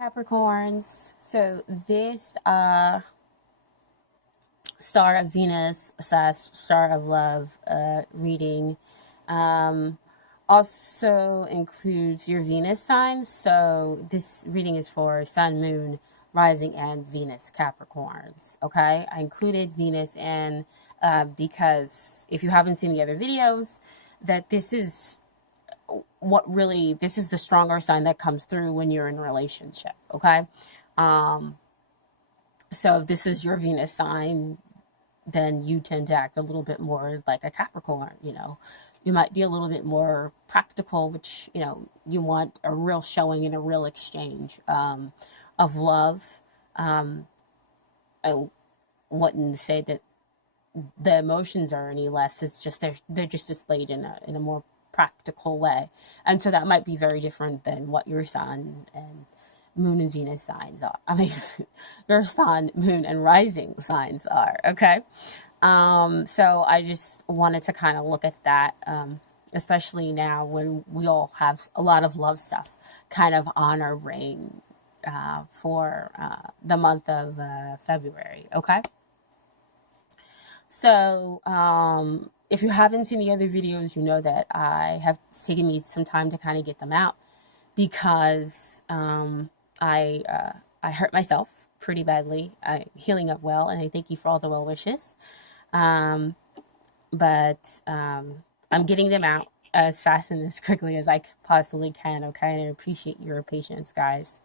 Capricorns. So this Star of Venus slash Star of Love reading um, also includes your Venus sign. So this reading is for Sun, Moon, Rising, and Venus Capricorns. Okay, I included Venus in because if you haven't seen the other videos, that this is the stronger sign that comes through when you're in a relationship. Okay. Um, so if this is your Venus sign, then you tend to act a little bit more like a Capricorn. You might be a little bit more practical, which, you want a real showing and a real exchange of love. I wouldn't say that the emotions are any less. It's just they're just displayed in a more practical way, and so that might be very different than what your sun and moon and Venus signs are. I mean, your sun, moon, and rising signs are. Okay, so I just wanted to kind of look at that, especially now when we all have a lot of love stuff kind of on our brain for the month of February. Okay. So, if you haven't seen the other videos, you know that it's taken me some time to kind of get them out because I hurt myself pretty badly. I'm healing up well, and I thank you for all the well wishes. But I'm getting them out as fast and as quickly as I possibly can. Okay, and I appreciate your patience, guys.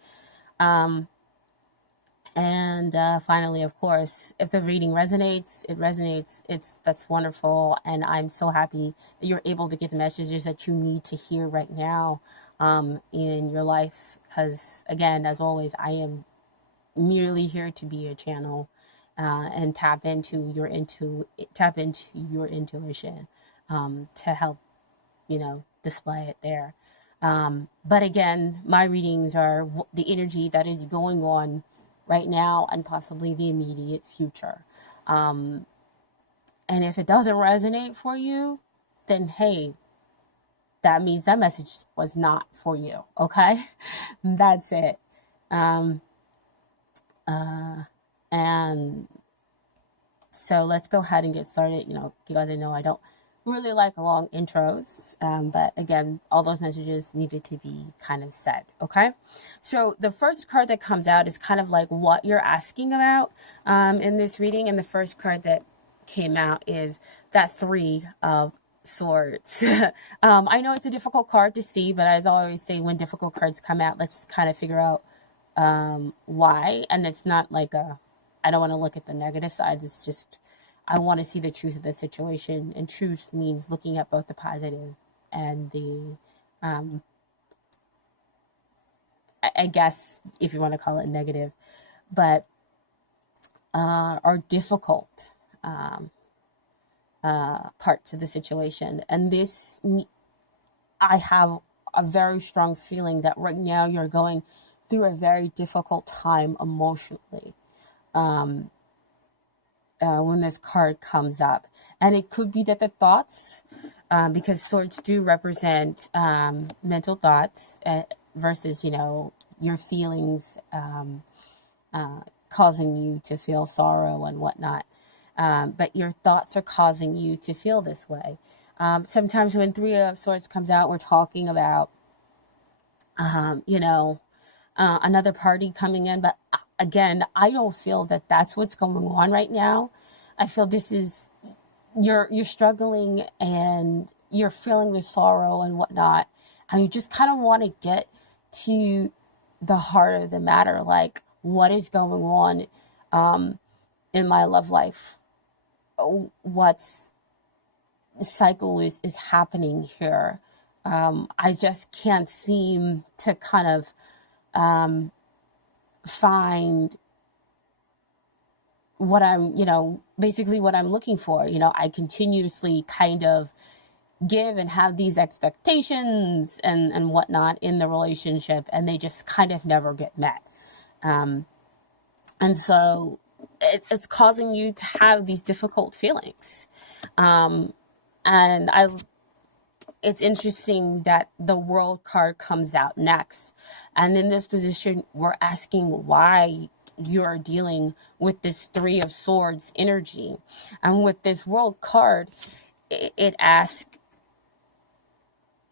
And finally, of course, if the reading resonates, it resonates. That's wonderful, and I'm so happy that you're able to get the messages that you need to hear right now in your life. Because again, as always, I am merely here to be a channel and tap into your intuition to help display it there. But again, my readings are the energy that is going on right now and possibly the immediate future. And if it doesn't resonate for you, then hey, that means that message was not for you. Okay, that's it. And so let's go ahead and get started. You guys know I don't really like long intros, but again, all those messages needed to be kind of said. Okay, so the first card that comes out is kind of like what you're asking about in this reading, and the first card that came out is that Three of Swords. I know it's a difficult card to see, but as I always say, when difficult cards come out, let's kind of figure out why. And it's not like I don't want to look at the negative sides. It's just I want to see the truth of the situation, and truth means looking at both the positive and the I guess if you want to call it negative, but are difficult parts of the situation. And this, I have a very strong feeling that right now you're going through a very difficult time emotionally when this card comes up. And it could be that the thoughts, because swords do represent mental thoughts versus, your feelings causing you to feel sorrow and whatnot. But your thoughts are causing you to feel this way. Sometimes when Three of Swords comes out, we're talking about, another party coming in. But again, I don't feel that that's what's going on right now. I feel this is, you're struggling and you're feeling the sorrow and whatnot. And you just kind of want to get to the heart of the matter. Like, what is going on in my love life? What's cycle is happening here? I just can't seem to kind of find what I'm, basically what I'm looking for. I continuously kind of give and have these expectations and whatnot in the relationship, and they just kind of never get met. And so it's causing you to have these difficult feelings. And it's interesting that the World card comes out next. And in this position, we're asking why you're dealing with this Three of Swords energy. And with this World card, it asks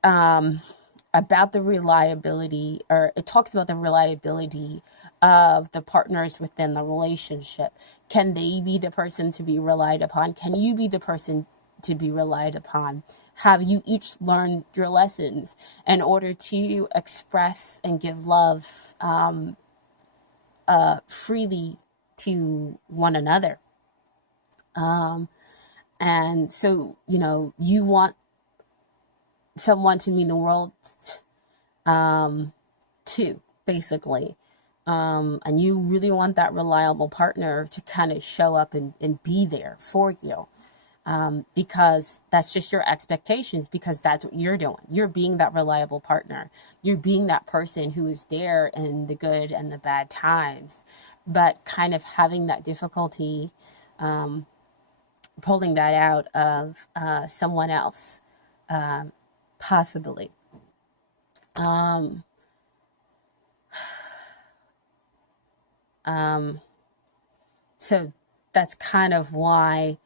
about the reliability, or it talks about the reliability of the partners within the relationship. Can they be the person to be relied upon? Can you be the person to be relied upon? Have you each learned your lessons in order to express and give love freely to one another? And so, you know, you want someone to mean the world too, basically. And you really want that reliable partner to kind of show up and be there for you. Because that's just your expectations, because that's what you're doing. You're being that reliable partner. You're being that person who is there in the good and the bad times, but kind of having that difficulty pulling that out of someone else, possibly. So that's kind of why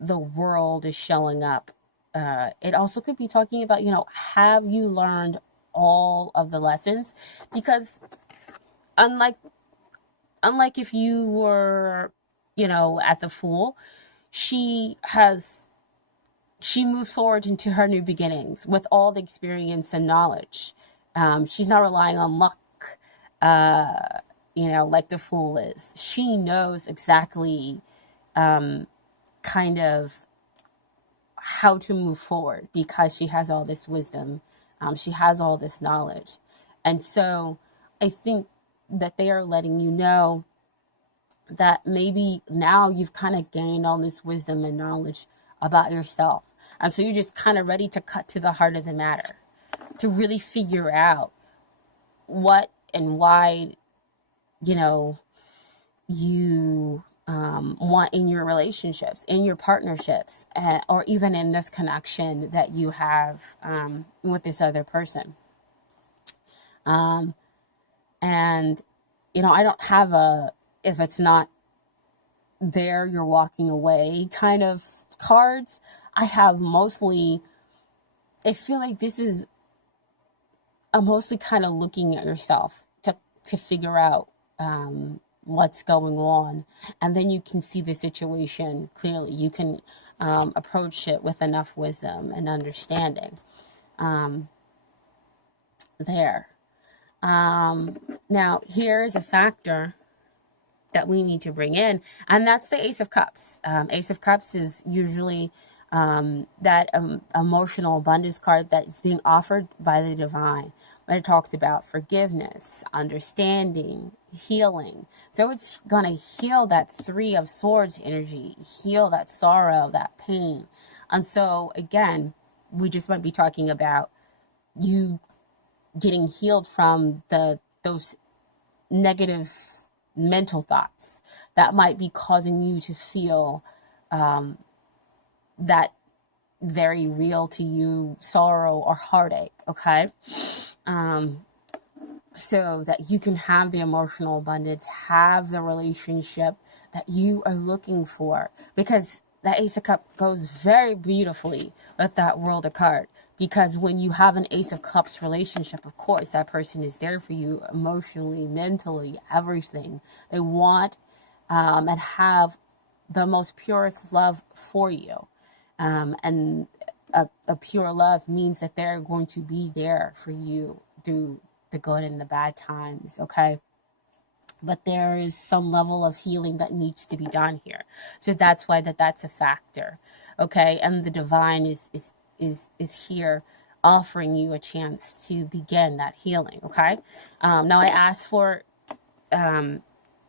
the world is showing up. It also could be talking about, you know, have you learned all of the lessons? Because unlike if you were, you know, at the Fool, she moves forward into her new beginnings with all the experience and knowledge. She's not relying on luck, you know, like the Fool is. She knows exactly kind of how to move forward because she has all this wisdom. She has all this knowledge. And so I think that they are letting you know that maybe now you've kind of gained all this wisdom and knowledge about yourself. And so you're just kind of ready to cut to the heart of the matter, to really figure out what and why, you know, you want in your relationships, in your partnerships, or even in this connection that you have with this other person. And, you know, I don't have a, if it's not there, you're walking away kind of cards. I have mostly, I feel like this is mostly kind of looking at yourself to figure out what's going on, and then you can see the situation clearly. You can approach it with enough wisdom and understanding there. Now, here is a factor that we need to bring in, and that's the Ace of Cups. Ace of Cups is usually that emotional abundance card that's being offered by the divine, when it talks about forgiveness, understanding, healing. So it's going to heal that Three of Swords energy, heal that sorrow, that pain. And so again, we just might be talking about you getting healed from those negative mental thoughts that might be causing you to feel that very real to you sorrow or heartache, okay? So that you can have the emotional abundance, have the relationship that you are looking for, because that Ace of Cups goes very beautifully with that World card. Because when you have an Ace of Cups relationship, of course, that person is there for you emotionally, mentally, everything. They want and have the most purest love for you. And a pure love means that they're going to be there for you through the good and the bad times, okay? But there is some level of healing that needs to be done here. So that's why that's a factor, okay? And the divine is here offering you a chance to begin that healing, okay? Now I asked for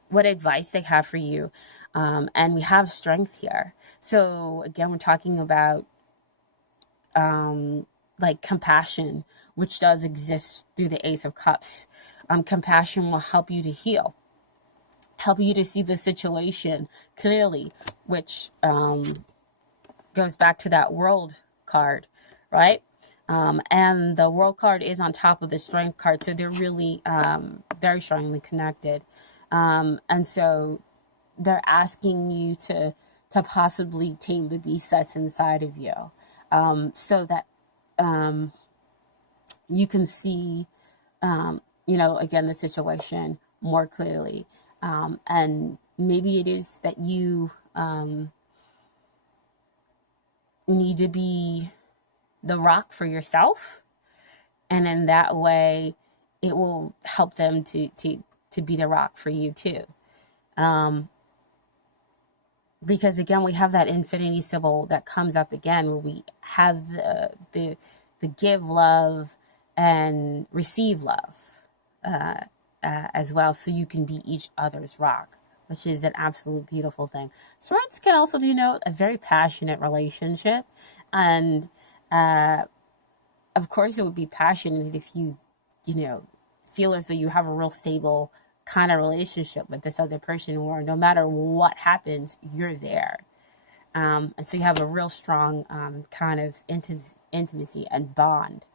what advice they have for you, and we have strength here. So again, we're talking about like compassion, which does exist through the Ace of Cups. Compassion will help you to heal, help you to see the situation clearly, which goes back to that World card, right? And the World card is on top of the Strength card, so they're really very strongly connected. And so they're asking you to possibly tame the beast that's inside of you, so that you can see, again, the situation more clearly. And maybe it is that you need to be the rock for yourself, and in that way it will help them to be the rock for you too. Because again, we have that infinity symbol that comes up again, where we have the give love and receive love as well, so you can be each other's rock, which is an absolute beautiful thing. Strengths can also denote a very passionate relationship, and of course, it would be passionate if you feel as though you have a real stable kind of relationship with this other person, where no matter what happens, you're there. And so you have a real strong kind of intimacy and bond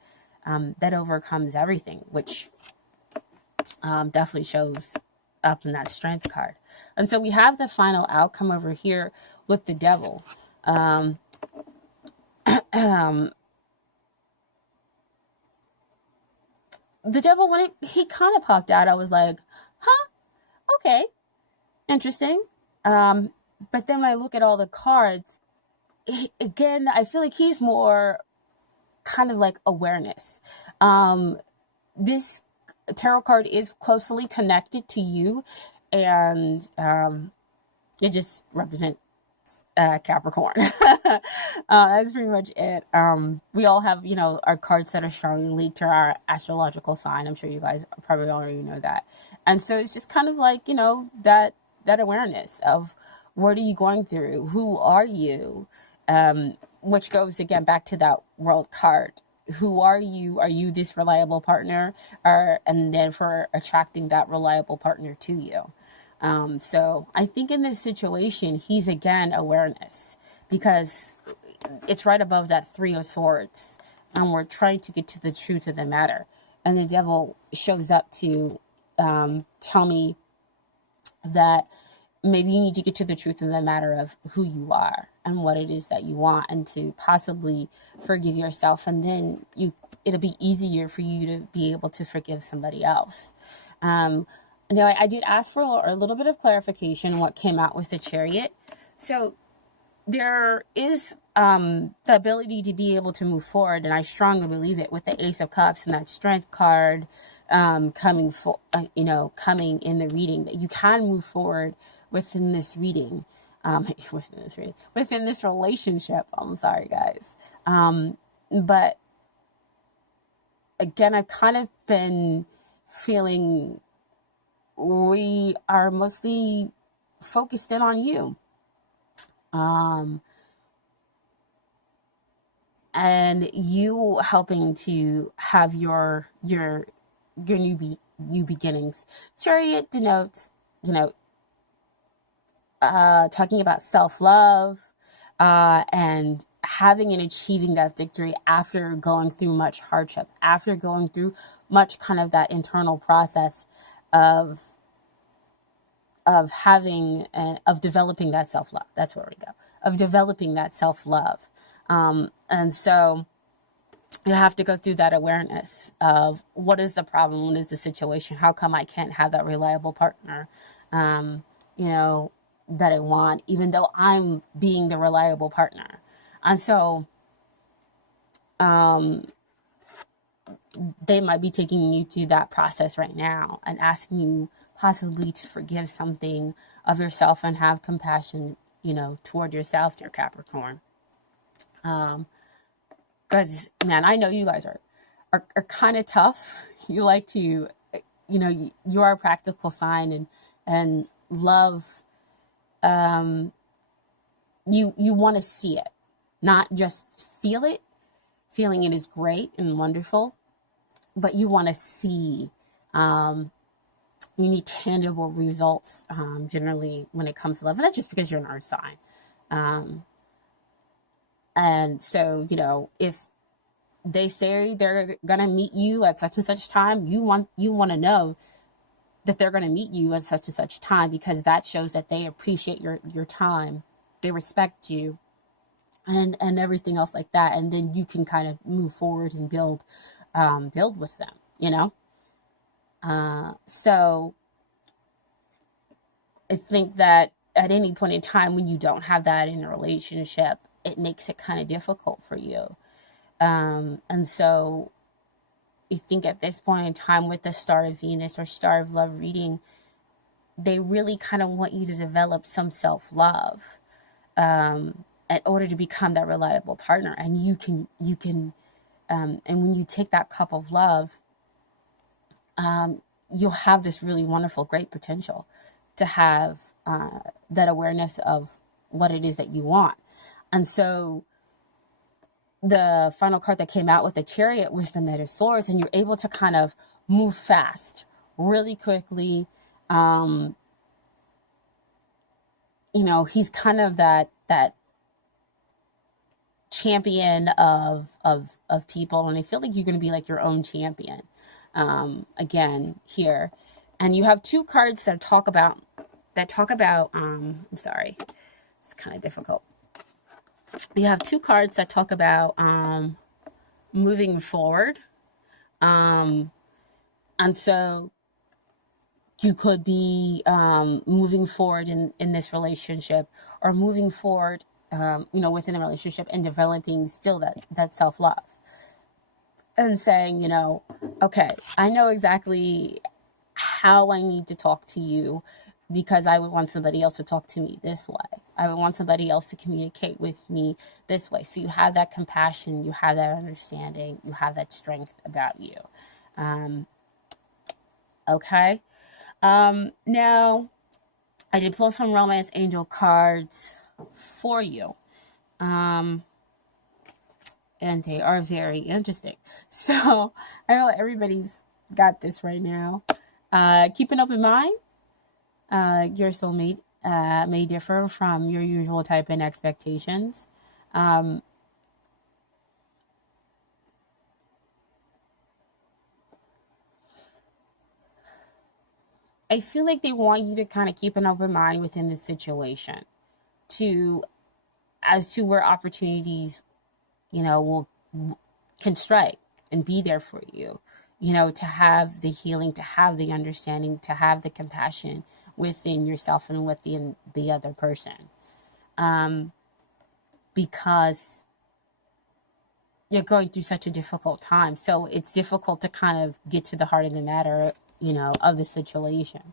that overcomes everything, which definitely shows up in that Strength card. And so we have the final outcome over here with the Devil. The Devil, when he kind of popped out, I was like, huh, okay, interesting. But then when I look at all the cards, again, I feel like he's more kind of like awareness. This tarot card is closely connected to you, and it just represents Capricorn. That's pretty much it. We all have, our cards that are strongly linked to our astrological sign. I'm sure you guys probably already know that. And so it's just kind of like, that awareness of what are you going through? Who are you? Which goes again back to that World card. Who are you? Are you this reliable partner? And then for attracting that reliable partner to you. So I think in this situation, he's again awareness, because it's right above that Three of Swords, and we're trying to get to the truth of the matter. And the Devil shows up to tell me that maybe you need to get to the truth of the matter of who you are and what it is that you want, and to possibly forgive yourself, and then it'll be easier for you to be able to forgive somebody else. Now, I did ask for a little bit of clarification. What came out was the Chariot. So there is the ability to be able to move forward, and I strongly believe it, with the Ace of Cups and that Strength card coming in the reading, that you can move forward within this reading, within this relationship. I'm sorry, guys. But again, I've kind of been feeling we are mostly focused in on you. And you helping to have your new beginnings. Chariot denotes, talking about self-love, and having and achieving that victory after going through much hardship, after going through much kind of that internal process of developing that self-love. That's where we go. Of developing that self-love. And so you have to go through that awareness of what is the problem, what is the situation, how come I can't have that reliable partner, that I want, even though I'm being the reliable partner. And so they might be taking you through that process right now and asking you possibly to forgive something of yourself and have compassion, toward yourself, dear Capricorn. Because, man, I know you guys are kind of tough. You like to, you are a practical sign, and love, you want to see it, not just feel it. Feeling it is great and wonderful, but you want to see, you need tangible results, generally when it comes to love, and that's just because you're an earth sign. And so, if they say they're gonna meet you at such and such time, you want to know that they're going to meet you at such and such time, because that shows that they appreciate your time, they respect you, and everything else like that. And then you can kind of move forward and build with them, you know. So I think that at any point in time when you don't have that in a relationship, it makes it kind of difficult for you. And so I think at this point in time with the Star of Venus or Star of Love reading, they really kind of want you to develop some self-love in order to become that reliable partner. And you can, and when you take that cup of love, you'll have this really wonderful, great potential to have that awareness of what it is that you want. And so the final card that came out with the Chariot was the Knight of Swords, and you're able to kind of move fast, really quickly. You know, he's kind of that champion of people, and I feel like you're going to be like your own champion again here. And you have two cards that talk about I'm sorry, it's kind of difficult. You have two cards that talk about moving forward, and so you could be moving forward in this relationship, or moving forward within the relationship, and developing still that self-love, and saying, okay, I know exactly how I need to talk to you, because I would want somebody else to talk to me this way. I would want somebody else to communicate with me this way. So you have that compassion, you have that understanding, you have that strength about you. Okay. Now, I did pull some romance angel cards for you. And they are very interesting. So I know everybody's got this right now. Keep an open mind. Your soulmate may differ from your usual type and expectations. I feel like they want you to kind of keep an open mind within this situation, as to where opportunities, can strike and be there for you. To have the healing, to have the understanding, to have the compassion within yourself and within the other person. Because you're going through such a difficult time. So it's difficult to kind of get to the heart of the matter, of the situation.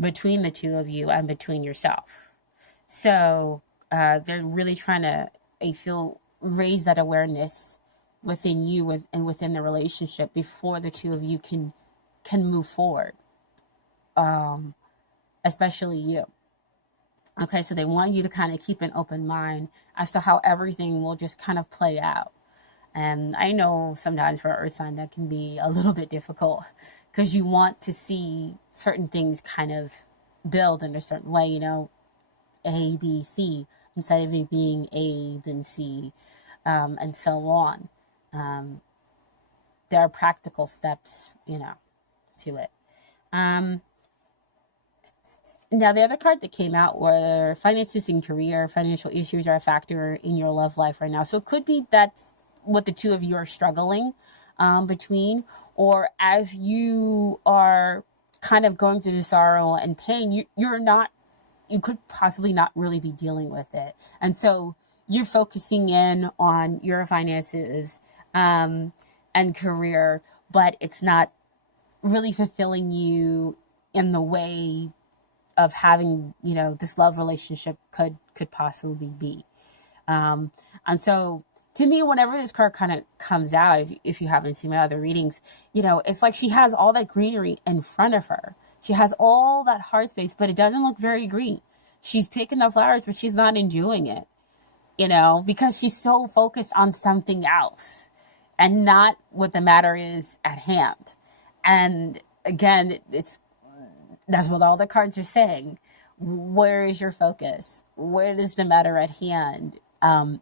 Between the two of you and between yourself. So they're really trying to, I feel, raise that awareness within you and within the relationship before the two of you can move forward. Especially you. Okay, so they want you to kind of keep an open mind as to how everything will just kind of play out. And I know sometimes for an earth sign that can be a little bit difficult, because you want to see certain things kind of build in a certain way, A, B, C, instead of it being A, then C, and so on. There are practical steps, to it. Now, the other card that came out were finances and career. Financial issues are a factor in your love life right now. So it could be that's what the two of you are struggling between, or as you are kind of going through the sorrow and pain, you could possibly not really be dealing with it. And so you're focusing in on your finances and career, but it's not really fulfilling you in the way of having, this love relationship could possibly be. And so to me, whenever this card kind of comes out, if you haven't seen my other readings, it's like she has all that greenery in front of her. She has all that heart space, but it doesn't look very green. She's picking the flowers, but she's not enjoying it, because she's so focused on something else and not what the matter is at hand. And again, that's what all the cards are saying. Where is your focus? Where is the matter at hand? Are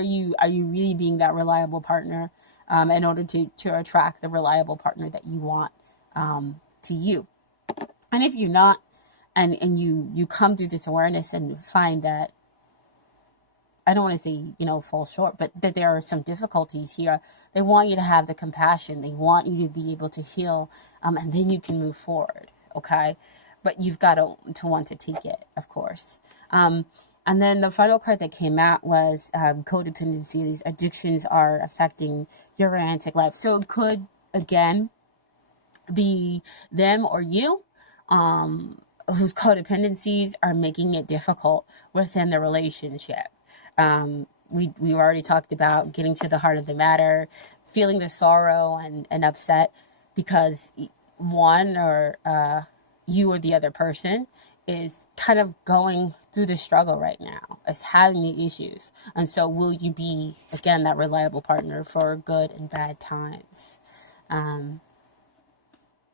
you really being that reliable partner in order to attract the reliable partner that you want to you? And if you're not, and you come through this awareness and find that, I don't want to say, fall short, but that there are some difficulties here. They want you to have the compassion. They want you to be able to heal, and then you can move forward, okay? But you've got to want to take it, of course. And then the final card that came out was codependency. These addictions are affecting your romantic life. So it could, again, be them or you. Whose codependencies are making it difficult within the relationship. We already talked about getting to the heart of the matter, feeling the sorrow and upset because one or you or the other person is kind of going through the struggle right now, is having the issues. And so will you be, again, that reliable partner for good and bad times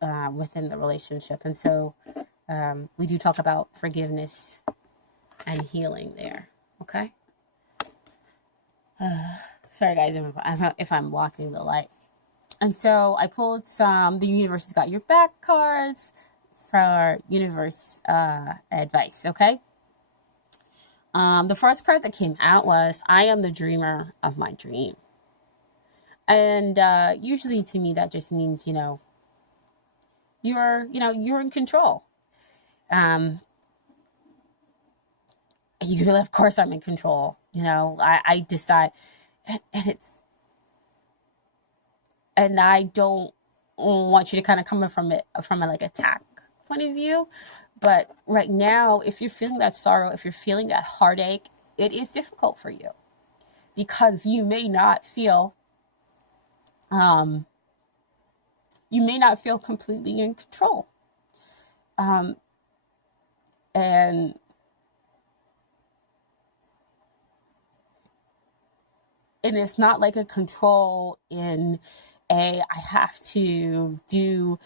within the relationship? And so we do talk about forgiveness and healing there, okay? Sorry, guys, if I'm blocking the light. And so I pulled the universe has got your back cards for universe advice, okay? The first card that came out was, I am the dreamer of my dream. And usually to me, that just means, you're in control. You feel, of course I'm in control. I decide, and I don't want you to kind of come from a like attack point of view. But right now, if you're feeling that sorrow, if you're feeling that heartache, it is difficult for you because you may not feel completely in control. And it's not like a control in I have to do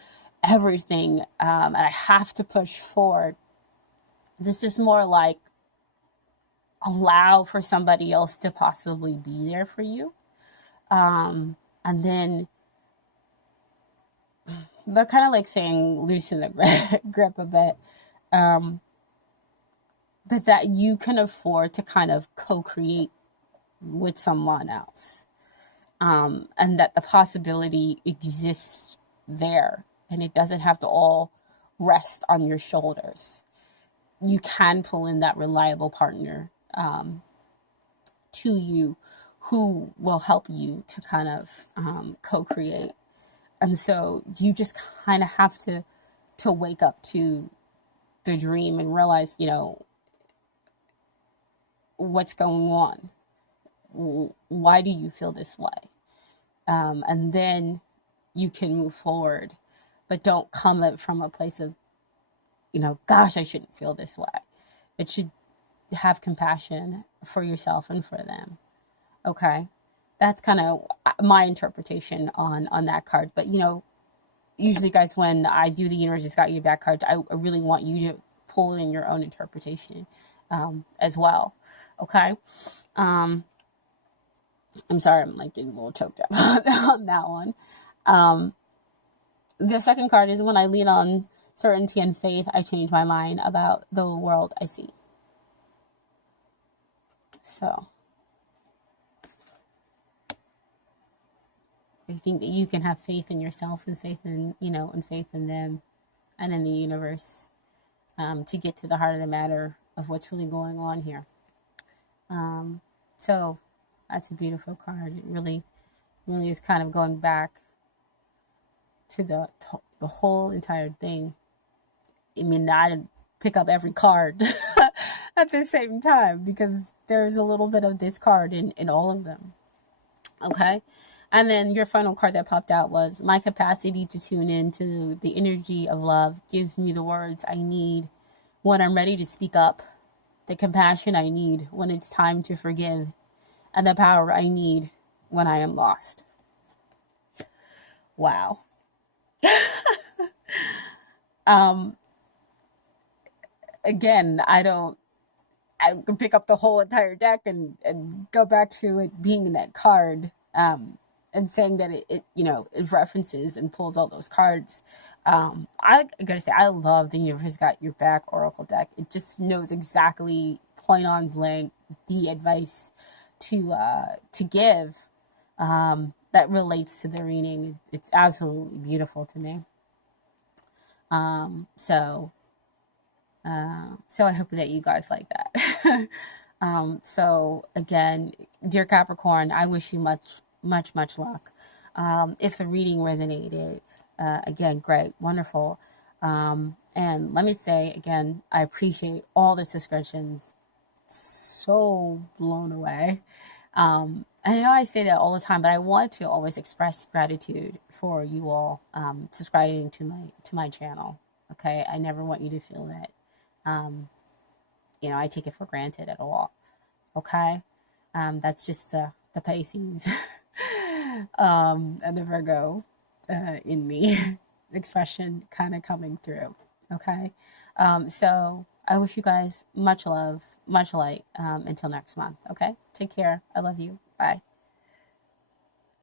everything and I have to push forward. This is more like allow for somebody else to possibly be there for you. And then they're kind of like saying loosen the grip a bit. But that you can afford to kind of co-create with someone else. And that the possibility exists there and it doesn't have to all rest on your shoulders. You can pull in that reliable partner to you who will help you to kind of co-create. And so you just kind of have to wake up to the dream and realize, what's going on. Why do you feel this way? And then you can move forward, but don't come from a place of, gosh, I shouldn't feel this way. It should have compassion for yourself and for them. Okay. That's kind of my interpretation on that card. But, usually, guys, when I do the universe has got your back card, I really want you to pull in your own interpretation as well. Okay. I'm sorry, I'm like getting a little choked up on that one. The second card is, when I lean on certainty and faith, I change my mind about the world I see. So I think that you can have faith in yourself and faith in, and faith in them and in the universe to get to the heart of the matter of what's really going on here. So that's a beautiful card. It really, really is kind of going back to the whole entire thing. I mean, I didn't pick up every card at the same time because there's a little bit of this card in all of them. Okay. And then your final card that popped out was, my capacity to tune into the energy of love gives me the words I need when I'm ready to speak up, the compassion I need when it's time to forgive, and the power I need when I am lost. Wow. again, I can pick up the whole entire deck and go back to it being in that card, and saying that it references and pulls all those cards. I gotta say, I love the Universe Got Your Back Oracle deck. It just knows exactly, point on blank, the advice to give, that relates to the reading. It's absolutely beautiful to me. So I hope that you guys like that. So again, dear Capricorn, I wish you much, much, much luck. If the reading resonated, again, great, wonderful. And let me say again, I appreciate all the subscriptions. So blown away. I know I say that all the time, but I want to always express gratitude for you all, subscribing to my channel. Okay, I never want you to feel that I take it for granted at all. Okay, that's just the Pisces and the Virgo in me expression kind of coming through. Okay, so I wish you guys much love, much light, until next month. Okay, take care. I love you. Bye.